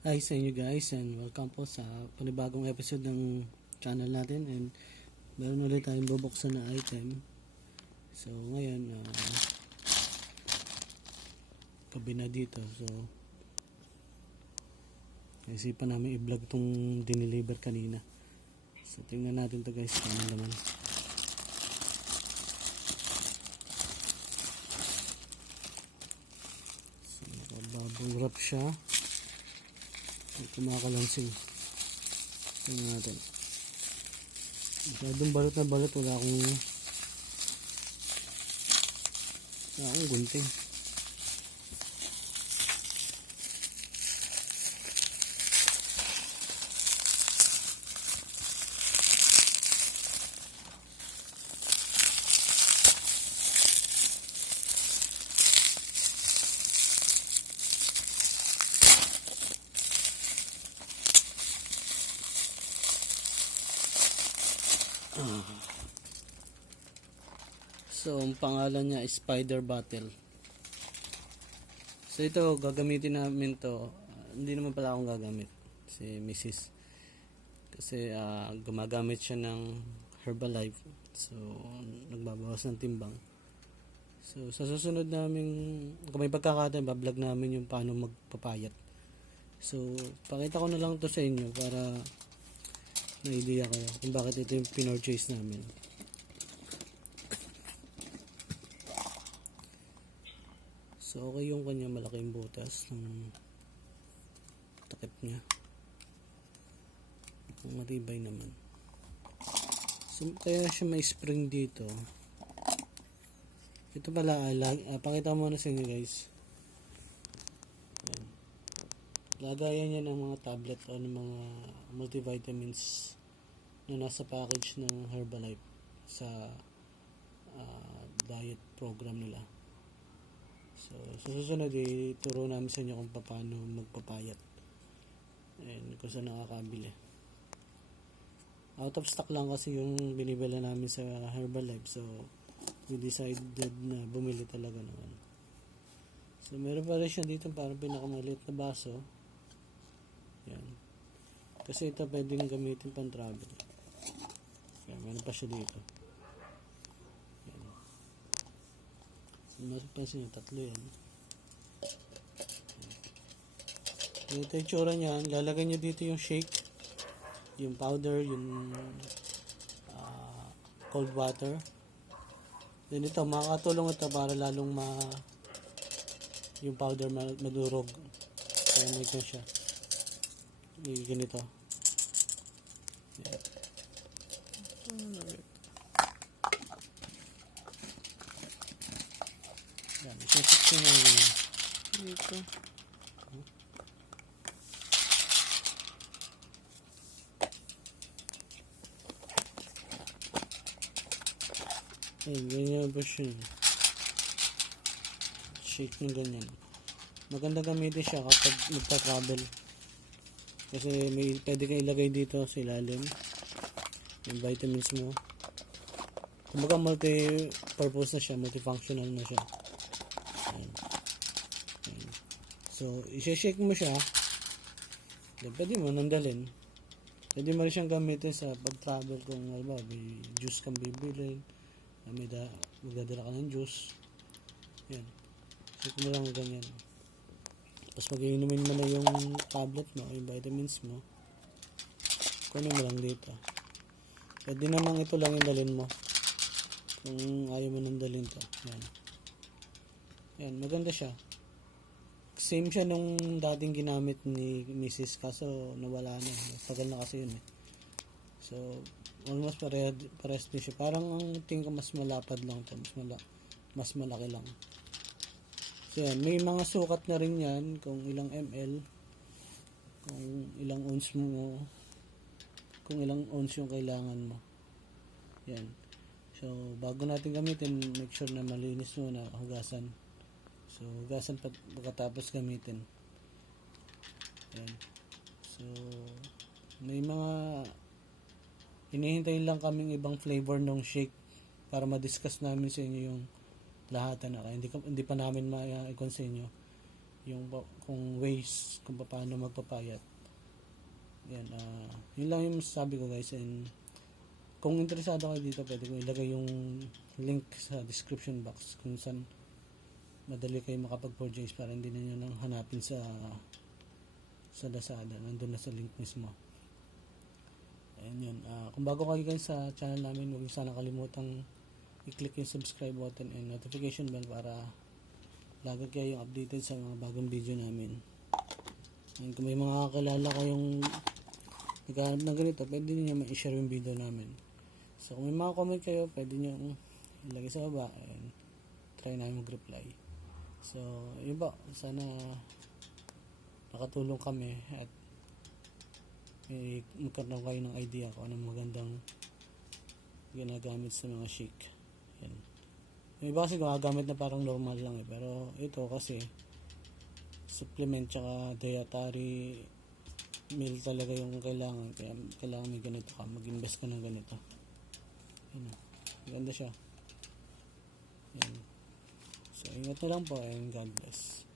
Hi sa inyo guys and welcome po sa panibagong episode ng channel natin, and meron ulit tayong bubuksan na item. So ngayon gabi na dito, so naisipan namin i-vlog tong dineliver kanina. So tingnan natin to guys kung ano naman. So nakabubble wrap siya. Kumakalansing. Tingnan natin. Masyadong balot na balot. Wala akong gunting. So, ang pangalan niya is Spider Battle. So, ito, gagamitin namin to. Hindi naman pala akong gagamit. Si Mrs. Kasi, gumagamit siya ng Herbalife. So, nagbabawas ng timbang. So, sa susunod namin, kung may pagkakataon, bablog namin yung paano magpapayat. So, pakita ko na lang to sa inyo para may idea kayo kung bakit ito yung pinurchase namin. So okay yung kanya, malaking butas ng takip niya, matibay naman. So kaya siya may spring dito. Ito pala, pakita mo na sa inyo guys. Ayan. Lagayan niya ng mga tablet o ng mga multivitamins na nasa package ng Herbalife sa diet program nila. So, sa susunod, ituro namin sa inyo kung paano magpapayat and kung saan nakakabili. Out of stock lang kasi yung binibila namin sa Herbalife, so we decided na bumili talaga naman. So meron pa rin siya dito parang pinakamaliit na baso. Yan. Kasi ito pwedeng gamitin pang travel. Yan, meron pa siya dito. Meron pa siya, tatlo yan. Ito yung tsura niyan. Lalagay nyo dito yung shake, yung powder, yung cold water. Then ito, makakatulong ito para lalong yung powder madurog. Kaya may ito siya. Ganito. Yan. Yan, isasik ko na yun. Dito. Ayun, ganyan ba siya. Shake ng ganyan. Maganda gamitin siya kapag magta-travel. Kasi pwede kang ilagay dito sa ilalim yung vitamins mo. Kumbaga multi-purpose na siya, multifunctional na siya. Ayan. Ayan. So, i-shake mo siya. Then, pwede mo nandalin. Pwede mo rin siyang gamitin sa pag-travel kung may juice kang bibili. Magdadala ka ng juice. Ayan. Shake mo lang ganyan. Tapos pag-iinumin mo na yung tablet mo, yung vitamins mo, kunin mo lang dito. Pwede namang ito lang yung dalhin mo. Kung ayaw mo nang dalhin to. Yan. Yan, maganda siya. Same siya nung dating ginamit ni Mrs. Kaso nawala na. Tagal na kasi yun eh. So, almost parehas din siya. Parang ang tingin ko mas malapad lang to. Mas malaki lang. So yan, may mga sukat na rin yan. Kung ilang ml. Kung ilang ounce mo. Kung ilang ounce yung kailangan mo. Yan. So, bago natin gamitin, make sure na malinis muna, hugasan. So, hugasan pagkatapos gamitin. Ayan. So, may mga hinihintay lang kaming ibang flavor ng shake para ma-discuss namin sa inyo yung lahatan na. Hindi pa namin ma-icon sa inyo. kung ways kung paano magpapayat. Yan, yun lang yung masasabi ko guys, and kung interesado kayo dito, pwede ko ilagay yung link sa description box kung saan madali kayo makapag-purchase para hindi na nyo nang hanapin sa Lazada. Nandun na sa link mismo. Ayan yun. Kung bago kayo guys sa channel namin, huwag nyo sana kalimutang i-click yung subscribe button and notification bell para lagi kayo updated sa mga bagong video namin. And kung may mga kakilala kayong naghahanap ng ganito, pwede nyo ma-share yung video namin. So kung may mga comment kayo, pwede nyo ilagay sa baba and try namin mag-reply. So yun ba, sana nakatulong kami at magkaroon kayo ng idea kung anong magandang ginagamit sa mga shake. Yan. Yung iba kasi gumagamit na parang normal lang pero ito kasi supplement tsaka dietary meal talaga yung kailangan, kaya kailangan may ganito ka, mag-invest ka ng ganito. Yan, maganda siya. Yan. So ingat na lang po and God bless.